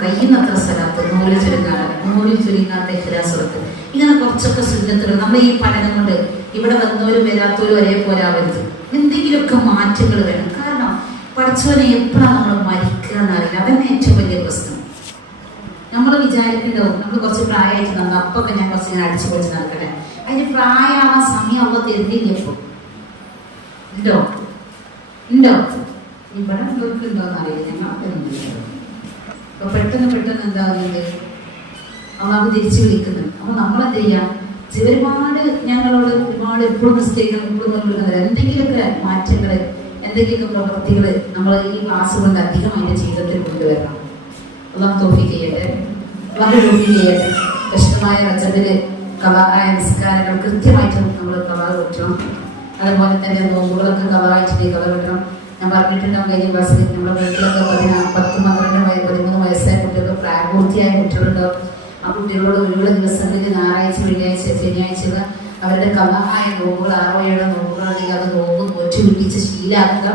കഴിയുന്നത്ര സ്ഥലത്ത് നൂറിൽ ചുരുങ്ങാത്ത ഇഖ്ലാസുറത്ത് ഇങ്ങനെ കുറച്ചൊക്കെ സുന്നത്തുകൾ നമ്മൾ ഈ പഠനം കൊണ്ട് ഇവിടെ വന്നവരും വരാത്തവരും ഒരേപോലെ ആവരുത്. എന്തെങ്കിലുമൊക്കെ മാറ്റങ്ങൾ വേണം. കാരണം പഠിച്ചവനെ എപ്പോഴാണ് നമ്മൾ മരിക്കുക എന്നറിയില്ല. അതന്നെ ഏറ്റവും വലിയ പ്രശ്നം. നമ്മൾ വിചാരിക്കണ്ടാവും നമ്മൾ കുറച്ച് പ്രായമായിട്ട് നമ്മൾ അപ്പൊക്കെ ഞാൻ കുറച്ച് ഇങ്ങനെ അടിച്ചു പൊളിച്ച് നടക്കട്ടെ. അതിന് പ്രായമാവാൻ സമയം അവ തരുന്നില്ല. ഇപ്പോ ഉണ്ടോ ഇവിടെ ഉണ്ടോന്ന് അറിയില്ല. ഞങ്ങൾ അപ്പൊ പെട്ടെന്ന് എന്താകുന്നത് അള്ളാഹു തിരിച്ചു വിളിക്കുന്നത്. അപ്പൊ നമ്മളെന്ത് ചെയ്യാം? ഒരുപാട് ഞങ്ങളോട് ഒരുപാട് എപ്പോഴും നിസ്കരിക്കണം, എപ്പോഴും നൽകുന്നത് എന്തെങ്കിലുമൊക്കെ മാറ്റങ്ങള്, എന്തെങ്കിലുമൊക്കെ പ്രവൃത്തികള് നമ്മൾ ഈ ക്ലാസ് കൊണ്ട് അധികം അതിന്റെ ജീവിതത്തിൽ കൊണ്ടുവരണം. അള്ളാഹു തൗഫീഖ് ചെയ്യട്ടെ. കഷ്ടമായ റജബില് ഖളാആയ നിസ്കാരങ്ങൾ കൃത്യമായിട്ട് നമ്മൾ ഖളാ കിട്ടണം. അതുപോലെ തന്നെ നോമ്പുകളൊക്കെ ഖളാആയിട്ട് ഖളാ കിട്ടണം. ഞാൻ പറഞ്ഞിട്ടുണ്ടാവും കഴിഞ്ഞ ക്ലാസ്സിൽ നമ്മുടെ വീട്ടിലൊക്കെ 10, 12, 13 വയസ്സായ കുട്ടികൾക്ക് പ്രായപൂർത്തിയായ കുട്ടികളുണ്ടാവും. ആ കുട്ടികളോട് ഒഴിവുള്ള ദിവസങ്ങളിൽ ഞായറാഴ്ച, വെള്ളിയാഴ്ച, ശനിയാഴ്ച അവരുടെ ഖളാആയ നോമ്പുകൾ 6 7 നോമ്പുകളുണ്ടെങ്കിൽ അത് നോമ്പ് നോറ്റ് പിടിച്ച് ശീലാക്കുക.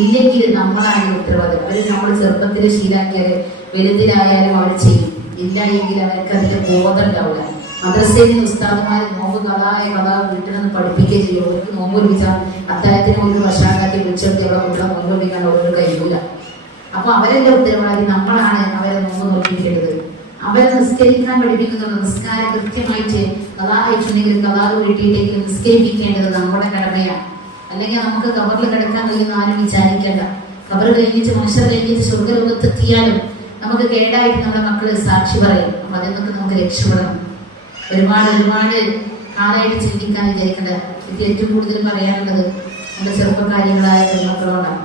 ഇല്ലെങ്കിൽ നമ്മളാണ് ഉത്തരവാദിത്വം. അവർ നമ്മൾ ചെറുപ്പത്തിൽ ശീലാക്കിയാൽ വലുതിലായാലും അവർ ചെയ്യും. ഇല്ല എങ്കിൽ അവർക്ക് അതിന്റെ ബോധം ഉണ്ടാവില്ല. മദ്രസയിൽ ഉസ്താദുമാർ നോമ്പ് ഖളാആയ വീട്ടിൽ നിന്ന് പഠിപ്പിക്കുകയും ചെയ്യും. അവർക്ക് നോമ്പ് ലഭിച്ചാൽ അദ്ദേഹത്തിന് ഒരു വർഷാകാറ്റി വിളിച്ചെടുത്ത് അവിടെ കുട്ടികളെ നോമ്പ് ലഭിക്കാൻ അവർക്ക് കഴിയൂല. അപ്പൊ അവരെല്ലാം ഉത്തരവാദി നമ്മളാണ് അവരെ നോമ്പ് നോക്കിയിരിക്കേണ്ടത്. അവരെ നിസ്കരിക്കാൻ പഠിപ്പിക്കുന്നത്, നിസ്കാരം കൃത്യമായിട്ട് ഖളാആയിട്ടുണ്ടെങ്കിൽ ഖളാ വീട്ടിയിട്ടെങ്കിലും നിസ്കരിപ്പിക്കേണ്ടത് നമ്മുടെ കടമയാണ്. അല്ലെങ്കിൽ നമുക്ക് ഖബറിൽ കിടക്കാൻ കഴിയുന്ന ആരും വിചാരിക്കേണ്ട. ഖബർ കഴിഞ്ഞിട്ട് മനുഷ്യർ കഴിഞ്ഞിട്ട് സ്വർഗ്ഗലോകത്തെത്തിയാലും നമുക്ക് കേടായിട്ട് നമ്മുടെ മക്കള് സാക്ഷി പറയും. അപ്പൊ അതിൽ നിന്നൊക്കെ നമുക്ക് രക്ഷപ്പെടണം. ഒരുപാട് കാലമായിട്ട് ചിന്തിക്കാൻ വിചാരിക്കേണ്ട. ഇത് ഏറ്റവും കൂടുതൽ പറയാനുള്ളത് നമ്മുടെ ചെറുപ്പകാര്യങ്ങളായ പെൺമക്കളോടാണ്.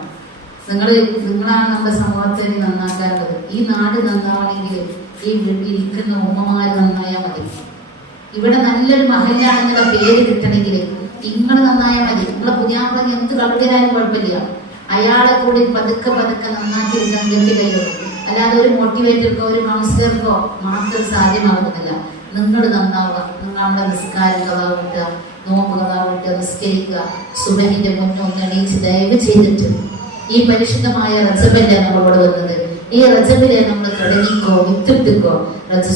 നിങ്ങളാണ് നമ്മുടെ സമൂഹത്തെ നന്നാക്കാറുള്ളത്. ഈ നാട് നന്നാവണമെങ്കിൽ ഈ ഇരിക്കുന്ന ഉമ്മമാര് നന്നായാൽ മതി. ഇവിടെ നല്ലൊരു മഹല്ലാണെന്നുള്ള പേര് കിട്ടണമെങ്കിൽ നിങ്ങൾ നന്നായാൽ മതി. നിങ്ങളെ പുതിയാപ്പിള എന്ത് കളുടനായാലും കുഴപ്പമില്ല. അയാളെ കൂടി പതുക്കെ നന്നാക്കി എടുക്കാൻ നിങ്ങൾക്ക് കഴിയുള്ളൂ. അല്ലാതെ ഒരു മോട്ടിവേറ്റർക്കോ ഒരു കൗൺസിലർക്കോ മാത്രം സാധ്യമാകുന്നില്ല. നിങ്ങൾ നന്നാവുക. നിങ്ങളുടെ നിസ്കാരം കളാവിട്ടുക, നോമ്പ് കളാവിട്ടുക, നിസ്കരിക്കുക. സുബഹിന്റെ മുന്നേ ഒന്ന് എണീച്ച് ദയവ് ചെയ്തിട്ട് ഈ പരിശുദ്ധമായ റജബല്ലേ നമ്മളോട് വന്നത്. ഈ റജബിലെ നമ്മൾ തുടങ്ങിക്കോ, വിത്തിട്ടിക്കോ.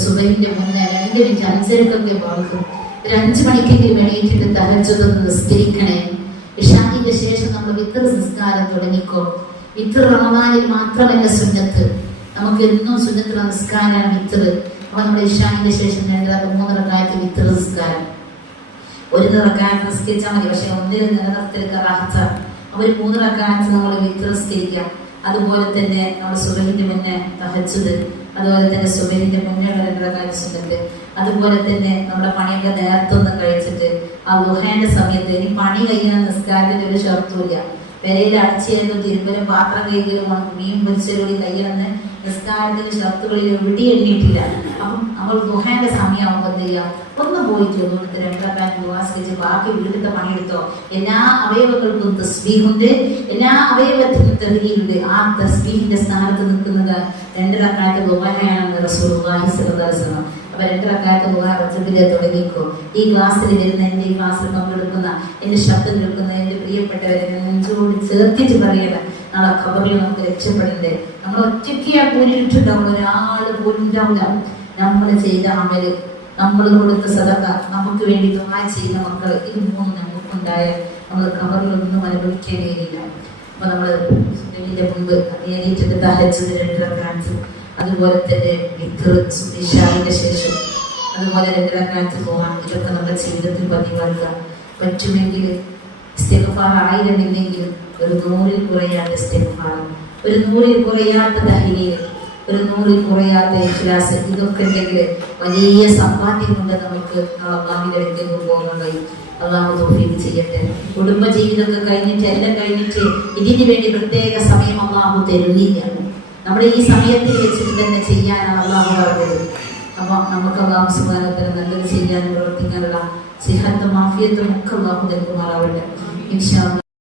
സുബഹിന്റെ മുന്നേ 2 മിനിറ്റ് 5:30 വാങ്ങും. ഒരു 5 മണിക്കെങ്കിലും എണീറ്റിട്ട് തഹജ്ജുദ് നിസ്കരിക്കണേ. ഇശാഇന്റെ ശേഷം നമ്മൾ വിത്ർ നിസ്കാരം തുടങ്ങിക്കോ. വിത്ർ റമദാനിൽ മാത്രമല്ല സുന്നത്ത്, നമുക്ക് എന്നും സുന്നത്തുള്ള നിസ്കാരമാണ് വിത്ർ. അപ്പൊ നമ്മുടെ ഇശാഇന്റെ ശേഷം 2-3 റക്അത്ത് വിത്ർ നിസ്കാരം. 1 റക്അത്ത് നിസ്കരിച്ചാൽ മതി. പക്ഷെ ഒന്നിൽ നിലനിർത്തൽ കറാഹത്ത്. ഒരു 3 റക്അത്ത് നമ്മൾ വിത്ർ നിസ്കരിക്കാം. അതുപോലെ തന്നെ നമ്മൾ സുബഹിന്റെ മുന്നേ തഹജ്ജുദ്, അതുപോലെ തന്നെ സുബഹിന്റെ മുന്നേയുള്ള 2 റക്അത്ത് സുന്നത്ത്. അതുപോലെ തന്നെ നമ്മുടെ പണിയൊക്കെ നേരത്തെ ഒന്ന് കഴിച്ചിട്ട് ആ ദുഹേന്റെ സമയത്ത് ഇനി പണി കഴിയാൻ നിസ്കാരത്തിന്റെ ഒരു ഷർത്തുമില്ല. പെരയിൽ അടച്ചിരുന്നു തിരുമ്പലും പാത്രം കഴുകലും മീൻ പൊരിച്ചലും കഴിയണമെന്ന് നിസ്കാരത്തിന്റെ ഷർത്തുകളിൽ എവിടെ എണ്ണിയിട്ടില്ല. അപ്പം നമ്മൾ ദുഹേന്റെ സമയമാകുമ്പോൾ എന്ത് ചെയ്യാം? ഒന്ന് പോയിട്ട് 2 റക്അത്ത് ദുആസ്കരിച്ച് ബാക്കി വീട്ടിലത്തെ പണിയെടുത്തോ. എല്ലാ അവയവങ്ങൾക്കും തസ്ബീഹുണ്ട്, എല്ലാ അവയവത്തിനും തഹ്ലീലുണ്ട്. ആ തസ്ബീഹിന്റെ സ്ഥാനത്ത് നിൽക്കുന്നത് 2 റക്അത്ത് ദുആയാണെന്ന് റസൂലുള്ളാഹി സ്വല്ലല്ലാഹു അലൈഹി വസല്ലം. 2 റക്അത്ത് ദുആ റജബിലെ തുടങ്ങിക്കോ. ഈ ക്ലാസ്സിൽ വരുന്ന, എന്റെ ഈ ക്ലാസ്സിൽ പങ്കെടുക്കുന്ന, എന്റെ ശബ്ദം കേൾക്കുന്ന എന്റെ പ്രിയപ്പെട്ടവരെ നെഞ്ചോട് ചേർത്തിട്ട് പറയണം, നാളെ ഖബറിൽ നമുക്ക് രക്ഷപ്പെടണ്ടേ. നമ്മൾ ഒറ്റയ്ക്കാ കൂലിയിട്ടുണ്ടാവും, ഒരാള് പോലും ഉണ്ടാവില്ല. നമ്മൾ ചെയ്ത അമല്, നമ്മൾ കൊടുത്ത സദഖ, നമുക്ക് വേണ്ടി ദുആ ചെയ്യുന്ന മക്കൾ, ഇത് 3 നമുക്കുണ്ടായ നമ്മൾ ഖബറിലൊന്നും അനുഭവിക്കേണ്ടിയില്ല. അപ്പൊ നമ്മള് ഇതിന്റെ മുമ്പ് നേരിട്ടിട്ട് തഹജ്ജുദ് 2 റക്അത്ത്, അതുപോലെ തന്നെ വിത്ർ ഇശാഇന്റെ ശേഷം, അതുപോലെ 2 റക്അത്ത് ദുആ. ഇതൊക്കെ നമ്മുടെ ജീവിതത്തിൽ പതിവാക്കുക. പറ്റുമെങ്കിൽ ഇസ്തിഗ്ഫാർ 1000 ഇല്ലെങ്കിൽ ഒരു 100ൽ കുറയാത്ത ഇസ്തിഗ്ഫാർ, ഒരു 100ൽ കുറയാത്ത തഹ്ലീൽ, ഒരു 100ൽ കുറയാത്ത ഇഖ്ലാസ്, ഇതൊക്കെ ഉണ്ടെങ്കിൽ വലിയ സമ്പാദ്യം കൊണ്ട് നമുക്ക് അല്ലാഹുവിന്റെ അടുക്കലേക്ക് പോകാൻ കഴിയും. അല്ലാഹു തൗഫീഖ് ചെയ്യട്ടെ. കുടുംബ ജീവിതമൊക്കെ കഴിഞ്ഞിട്ട് എല്ലാം കഴിഞ്ഞിട്ട് ഇതിനു വേണ്ടി പ്രത്യേക സമയം അല്ലാഹു തരുന്നില്ല. നമ്മുടെ ഈ സമയത്തിൽ വെച്ചിട്ട് തന്നെ ചെയ്യാനാണ് അല്ലാഹു പറഞ്ഞത്. അപ്പൊ നമുക്ക് അല്ലാഹു സുബ്ഹാനഹു വ തആല നല്ലത് ചെയ്യാനും പ്രവർത്തിക്കാനുള്ള സിഹത്തും ആഫിയത്തും ഒക്കെ അല്ലാഹു നൽകുമാറാവട്ടെ ഇൻഷാ അല്ലാഹ്.